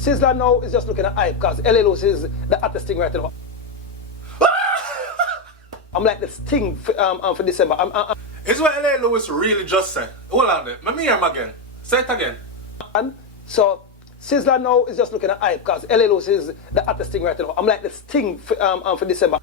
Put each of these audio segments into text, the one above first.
Sizzla now is just looking at hype because LA Lewis is the hottest thing right now. I'm like this thing for December. It's what LA Lewis really just said. Hold on there. Let me hear him again. Say it again. And so Sizzla now is just looking at hype because LA Lewis is the hottest thing right now. I'm like this thing for December.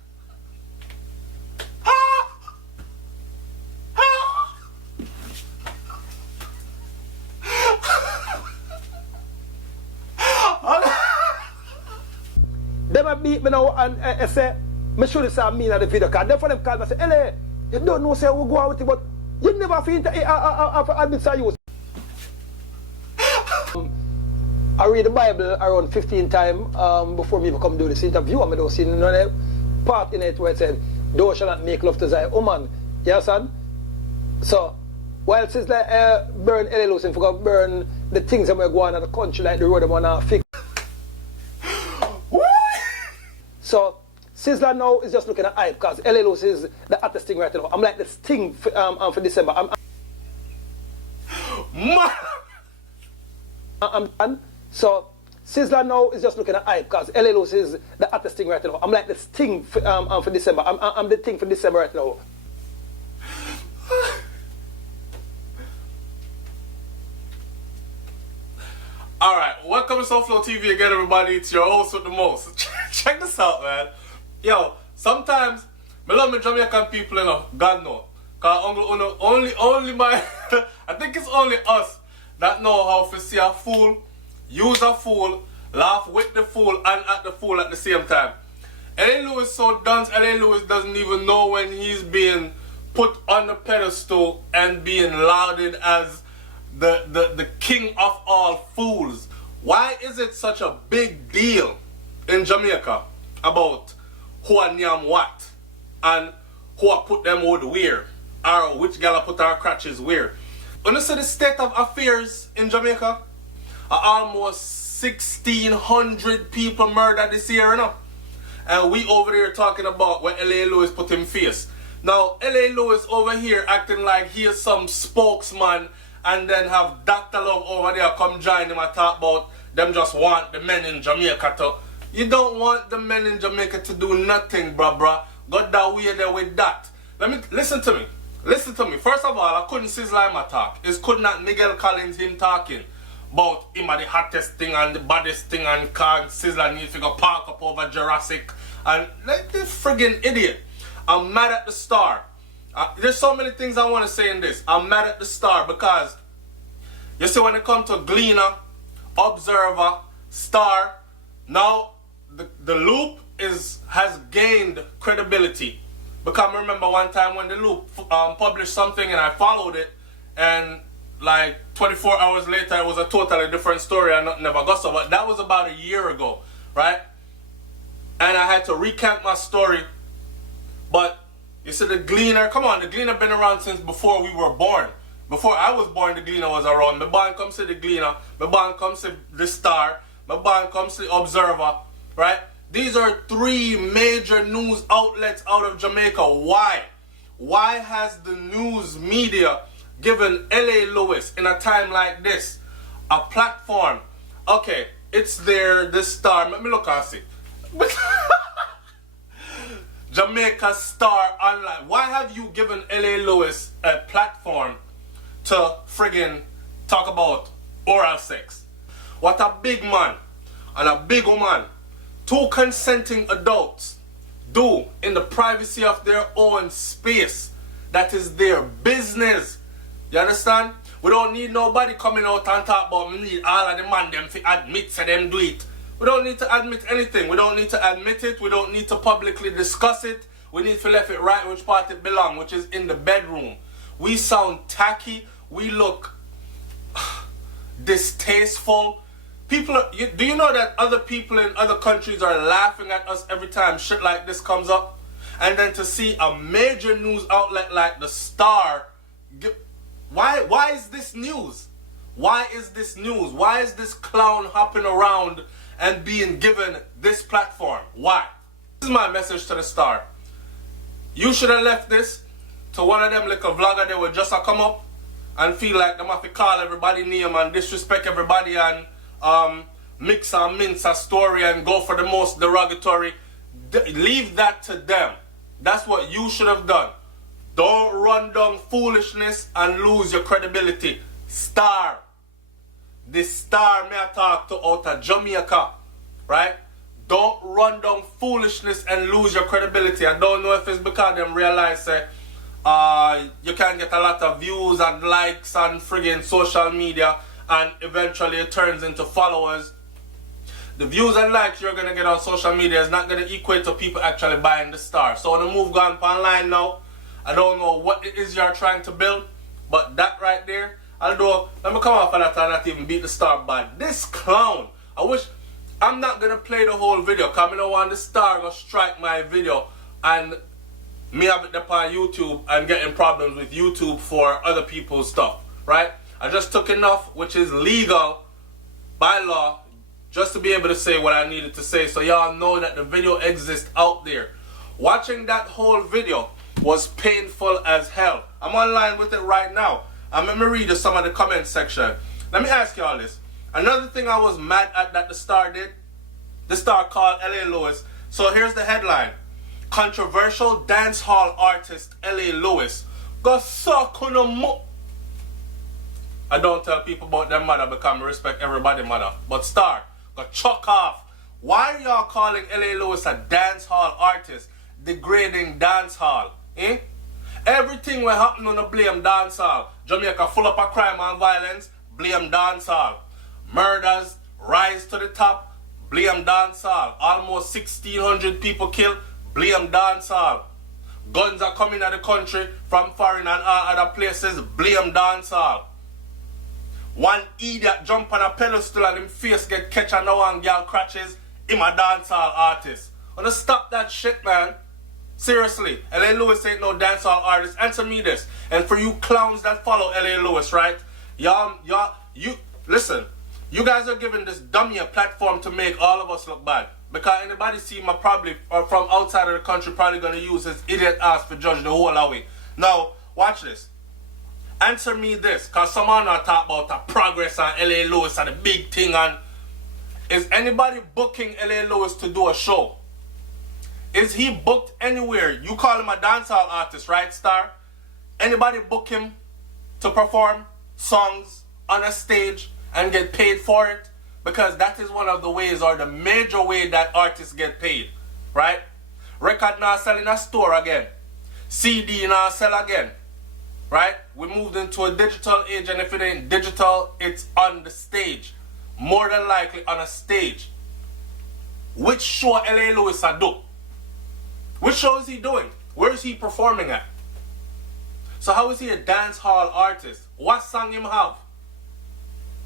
Them beat me now and say, me should have saw me in the video because then for them call me and say, LA, you don't know say we go out with it, but you never feel to admit to use. I read the Bible around 15 times before me come do this interview, and I don't see no part in it where it said, thou shall not make love to thy woman. You understand? So, while Sizzla burn LA Lewis and forgot burn the things that we go on in the country like the road that want to fix. So, Sizzla now is just looking at hype because LA Lewis is the hottest thing right now. I'm like this thing for December. I'm done. So, Sizzla now is just looking at hype because LA Lewis is the hottest thing right now. I'm like this thing for December. I'm the thing for December right now. Alright, welcome to SOUFLOTV again, everybody. It's your host with the most. Check this out, man. Yo, sometimes I love my Jamaican people, you know, God know. Cause only my I think it's only us that know how to see a fool, use a fool, laugh with the fool and at the fool at the same time. LA Lewis so dunce, LA Lewis doesn't even know when he's being put on the pedestal and being lauded as the king of all fools. Why is it such a big deal in Jamaica about who are name what and who are put them wood where or which gala put our crutches where? When you see the state of affairs in Jamaica, almost 1,600 people murdered this year, you know? And we over there talking about what LA Lewis put in face. Now, LA Lewis over here acting like he is some spokesman, and then have Dr. Love over there come join him and talk about them just want the men in Jamaica to. You don't want the men in Jamaica to do nothing, bruh. Got that way there with that. Listen to me. Listen to me. First of all, I couldn't Sizzla him talk. It could not Miguel Collins him talking about him are the hottest thing and the baddest thing and can't Sizzla need to go park up over Jurassic and like this friggin' idiot. I'm mad at the Star. There's so many things I want to say in this. I'm mad at the Star because you see when it comes to Gleaner, Observer, Star, now the Loop has gained credibility. Because I remember one time when the Loop published something and I followed it, and like 24 hours later it was a totally different story and nothing ever got so. But that was about a year ago, right? And I had to recant my story. But you see the Gleaner, come on, the Gleaner been around since before we were born. Before I was born, the Gleaner was around. My band comes to the Gleaner, my band comes to the Star, my band comes to the Observer, right? These are three major news outlets out of Jamaica. Why? Why has the news media given LA Lewis in a time like this a platform? Okay, it's there, the Star. Let me look and see. Jamaica Star Online. Why have you given LA Lewis a platform to friggin' talk about oral sex? What a big man and a big woman, two consenting adults, do in the privacy of their own space. That is their business. You understand? We don't need nobody coming out and talk about me need all of the man them to admit to them do it. We don't need to admit anything. We don't need to admit it. We don't need to publicly discuss it. We need to left it right which part it belongs, which is in the bedroom. We sound tacky. We look distasteful. People, do you know that other people in other countries are laughing at us every time shit like this comes up? And then to see a major news outlet like the Star, why is this news? Why is this news? Why is this clown hopping around and being given this platform? Why? This is my message to the Star. You should have left this to one of them little vlogger that would just come up and feel like they have to call everybody name and disrespect everybody and mix and mince a story and go for the most derogatory. Leave that to them. That's what you should have done. Don't run down foolishness and lose your credibility. Star. This star may I talk to out of Jamaica, right? Don't run down foolishness and lose your credibility. I don't know if it's because them realize you can get a lot of views and likes on friggin' social media, and eventually it turns into followers. The views and likes you're going to get on social media is not going to equate to people actually buying the star. So on the move gone online now, I don't know what it is you're trying to build, but that right there, although, let me come off of that and not even beat the star bad. This clown, I'm not going to play the whole video because I don't want the star to strike my video and me have it up on YouTube and getting problems with YouTube for other people's stuff, right? I just took enough, which is legal by law, just to be able to say what I needed to say so y'all know that the video exists out there. Watching that whole video was painful as hell. I'm online with it right now. Let me read some of the comment section. Let me ask y'all this. Another thing I was mad at that the Star did, the Star called L.A. Lewis. So here's the headline. Controversial dancehall artist L.A. Lewis go suck on a mo. I don't tell people about their mother because I respect everybody's mother. But Star, go chuck off. Why are y'all calling L.A. Lewis a dancehall artist? Degrading dancehall. Eh? Everything will happen on the blame dancehall. Jamaica full up of crime and violence, blame dancehall. Murders rise to the top, blame dancehall. Almost 1,600 people killed, blame dancehall. Guns are coming out of the country from foreign and all other places, blame dancehall. One idiot jump on a pedestal and him face get catch and no one girl crutches, him a dancehall artist. Wanna stop that shit, man. Seriously, L.A. Lewis ain't no dancehall artist. Answer me this. And for you clowns that follow L.A. Lewis, right? Listen. You guys are giving this dummy a platform to make all of us look bad. Because anybody see him probably, or from outside of the country, probably gonna use his idiot ass for judge the whole away. Now, watch this. Answer me this, cause someone not talk about the progress on L.A. Lewis and the big thing on. Is anybody booking L.A. Lewis to do a show? Is he booked anywhere? You call him a dancehall artist, right, Star? Anybody book him to perform songs on a stage and get paid for it? Because that is one of the ways, or the major way that artists get paid, right? Record now sell in a store again. CD now sell again, right? We moved into a digital age, and if it ain't digital, it's on the stage. More than likely on a stage. Which show L.A. Lewis a do? Which show is he doing? Where is he performing at? So how is he a dancehall artist? What song him have?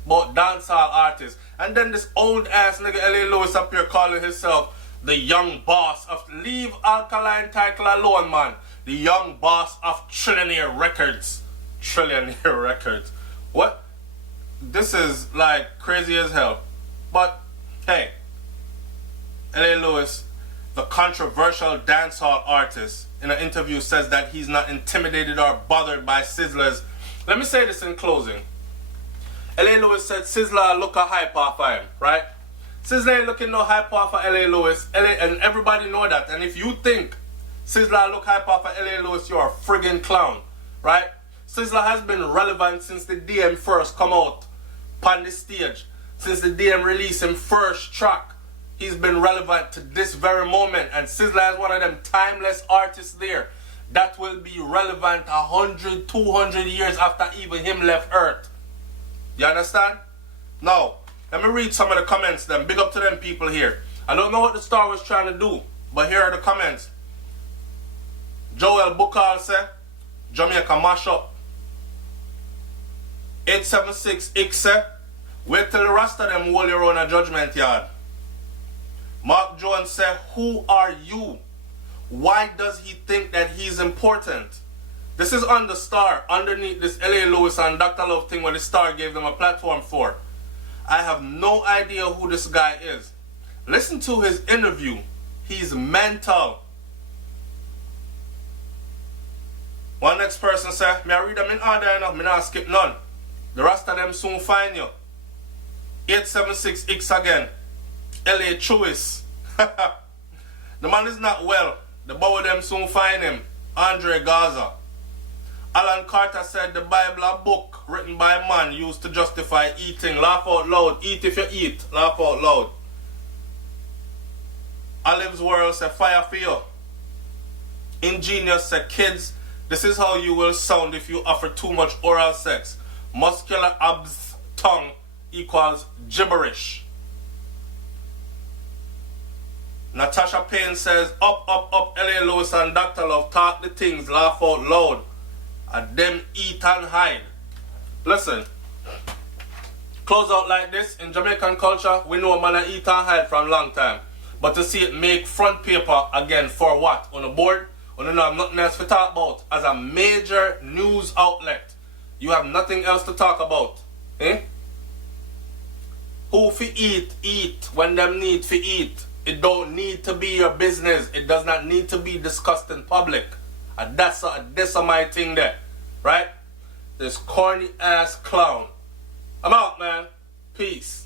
But dancehall artist. And then this old ass nigga L.A. Lewis up here calling himself the young boss of, leave Alkaline title alone, man. The young boss of Trillionaire Records. Trillionaire Records. What? This is like crazy as hell. But hey, L.A. Lewis, the controversial dancehall artist, in an interview says that he's not intimidated or bothered by Sizzla's. Let me say this in closing. L.A. Lewis said Sizzla look a hype off of him, right? Sizzla ain't looking no hype off of L.A. Lewis, and everybody know that. And if you think Sizzla look hype off of L.A. Lewis, you're a friggin' clown, right? Sizzla has been relevant since the DM first come out on the stage. Since the DM released him first track. He's been relevant to this very moment, and Sizzla is one of them timeless artists there that will be relevant 100, 200 years after even him left Earth. You understand? Now, let me read some of the comments then. Big up to them people here. I don't know what the Star was trying to do, but here are the comments. Joel Bukal said, Jamaica mash up. 876 X said, wait till the rest of them hold your own a judgment yard. Mark Jones said, who are you? Why does he think that he's important? This is on the Star, underneath this L.A. Lewis and Dr. Love thing where the Star gave them a platform for. I have no idea who this guy is. Listen to his interview. He's mental. One next person said, may I read them in order enough? Me not skip none. The rest of them soon find you. 876X again. LA Chewis. The man is not well. The bow them soon find him. Andre Gaza. Alan Carter said the Bible a book written by a man used to justify eating. Laugh out loud. Eat if you eat. Laugh out loud. Olive's World said fire for you. Ingenious said kids, this is how you will sound if you offer too much oral sex. Muscular abs tongue equals gibberish. Natasha Payne says up, LA Lewis and Dr. Love talk the things, laugh out loud. And them eat and hide. Listen, close out like this, in Jamaican culture, we know a man eat and hide from long time. But to see it make front paper again for what? On the board? On the have nothing else to talk about. As a major news outlet, you have nothing else to talk about. Eh? Who fi eat when them need fi eat. It don't need to be your business. It does not need to be discussed in public. And that's my thing there. Right? This corny ass clown. I'm out, man. Peace.